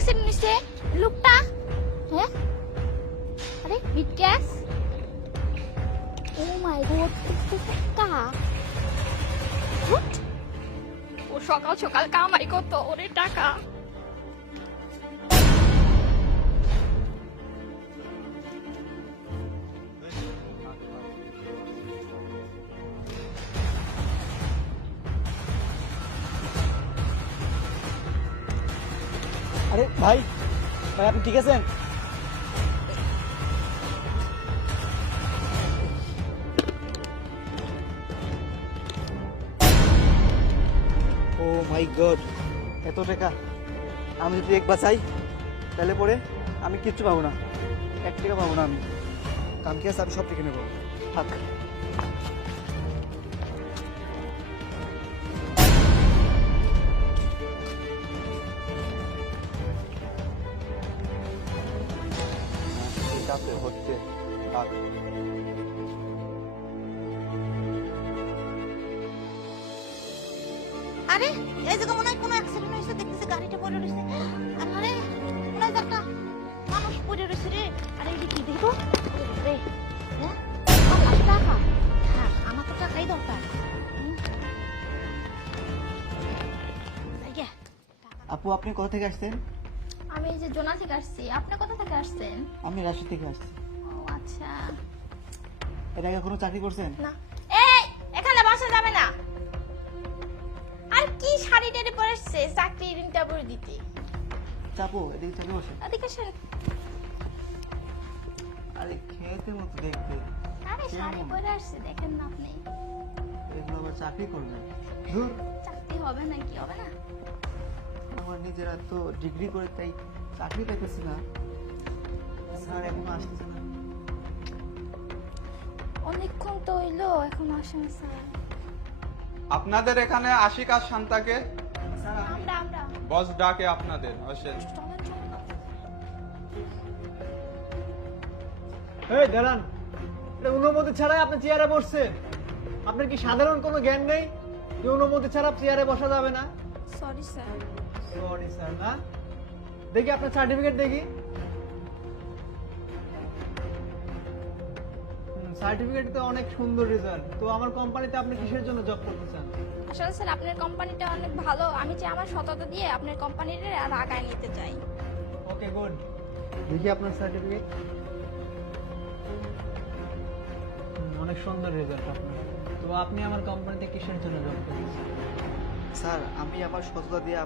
Accident হইছে লোকটা হ্যাঁ আরে হিট গ্যাস ও মাই গড কা গুড ও সকাল সকাল কামাই কত ওরে টাকা আরে ভাই ভাই আপনি ঠিক আছেন? ও মাই গড, এত টাকা! আমি যদি একবার চাই তাহলে পরে আমি কিচ্ছু পাবো না, 1 টাকা পাবো না। আমি কালকে আছে, আমি সব থেকে নেবো। থাক। এটাতে হচ্ছে থাক। আরে এই জায়গা মনে হয় কোনো অ্যাক্সিডেন্ট হয়েছে, দেখতেছি গাড়িটা পড়ে রয়েছে। আরে মনে হয় একটা মানুষ পড়ে রয়েছে রে। আরে এটা কি দেখো রে? হ্যাঁ টাকা, হ্যাঁ আমার তো টাকাই দরকার। আপু আপনি কোথা থেকে আসছেন? আমি এই যে জোনা থেকে আসছি আপনি কোথা থেকে আসছেন আমি রাজশাহী থেকে আসছি। ও আচ্ছা এর আগে কোনো চাকরি করছেন? না এই এখানে বসা যাবে না আর কি শাড়ি টেরে পরেছে চাকরির ইন্টারভিউ দিতে চাপো, এদিকে চাপে বসে। এদিকে আসেন আরে খেতে মতো দেখতে, আরে শাড়ি পরে আসছে দেখেন না আপনি এগুলো আবার চাকরি করবে? ধুর, চাকরি হবে না কি হবে না আমার নিজেরা তো ডিগ্রি করে তাই চাকরি পেতেছি না। স্যার এখন আসতেছে না। অনেকক্ষণ তো হইলো এখন আসে না স্যার আপনাদের এখানে আশিক আর শান্তাকে স্যার আমরা আমরা বস ডাকে আপনাদের আসেন। চলেন চলেন এই দাঁড়ান, এটা অনুমতি ছাড়াই আপনি চেয়ারে বসছেন? আপনার কি সাধারণ কোনো জ্ঞান নেই যে অনুমতি ছাড়া চেয়ারে বসা যাবে না? সরি স্যার সরি স্যার না। দেখি আপনার সার্টিফিকেট দেখি। সার্টিফিকেটে তো অনেক সুন্দর রেজাল্ট। তো আমার কোম্পানিতে আপনি কিসের জন্য জব করতে চান? আসলে স্যার আপনার কোম্পানিটা অনেক ভালো আমি চাই আমার সততা দিয়ে আপনার কোম্পানির আর আগায় নিতে চাই ওকে গুড। দেখি আপনার সার্টিফিকেট। অনেক সুন্দর রেজাল্ট আপনার। তো আপনি আমার কোম্পানিতে কিসের জন্য জব করতে চান? স্যার আমি আমার সততা দিয়ে